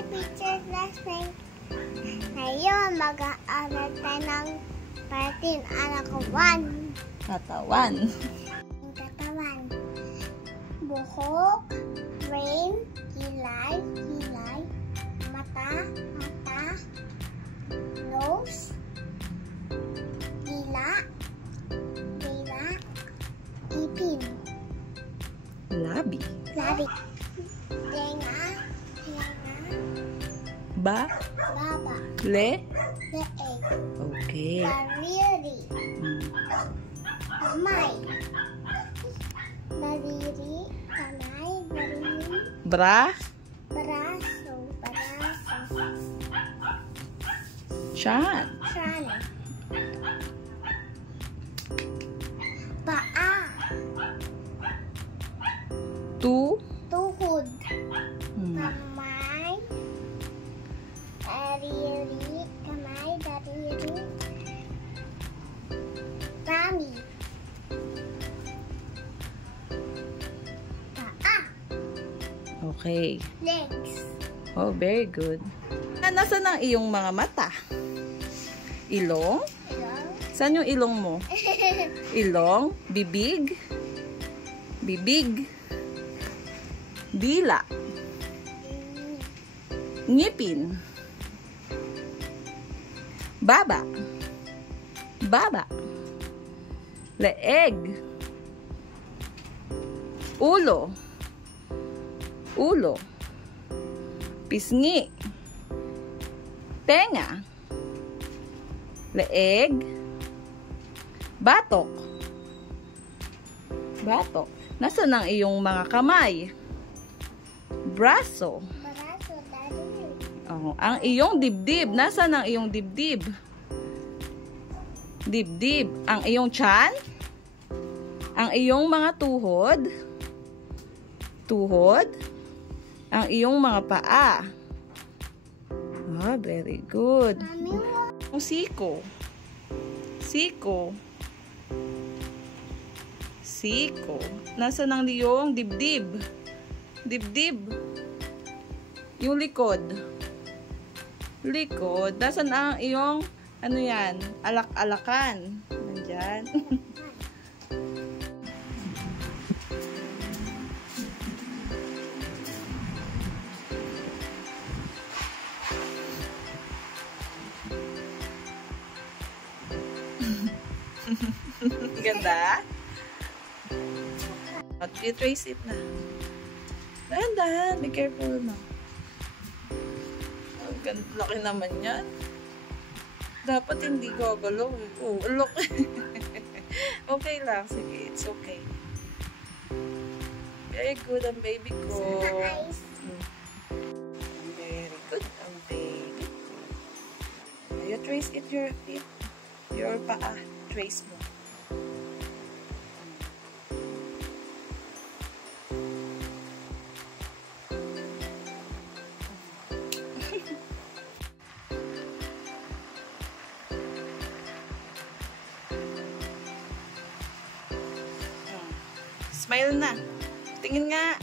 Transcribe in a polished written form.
Hi, Teacher Leslie. Ngayon, mag-aaral tayo ng parating katawan. Katawan. Katawan. Buhok, brain, kilay, mata, nose, dila, ipin. Labi. Tenga, Baba. leeg, Okay. daliri, kamay, daliri, Braso. braso, Chan. tiyan, paa, tuhod, kamay, daliri, tummy, paa, Okay. legs, Oh, very good. Nasaan ang iyong mga mata? Ilong? Saan yung ilong mo? Ilong? Bibig? Dila? Ngipin? Baba? Leeg? Ulo? Pisngi? Tenga? Leeg? Batok? Nasaan ang iyong mga kamay? Braso? daliri, Oh, ang iyong dibdib. Nasaan ang iyong dibdib? Ang iyong tiyan? Ang iyong mga tuhod? Ang iyong mga paa? Ah, very good. Ang siko. Nasaan ang iyong dibdib? Yung likod. Nasaan ang iyong, ano yan? Alak-alakan. Nandyan. Ganda. At you trace it na. Dahan-dahan. Be careful na. Ang laki naman yan. Dapat hindi gagalaw. Oh, look. Okay lang. Sige, it's okay. Very good ang baby ko. Very good ang baby ko. You trace it your feet. Your paa. Trace mo. Smile na. Tingin nga.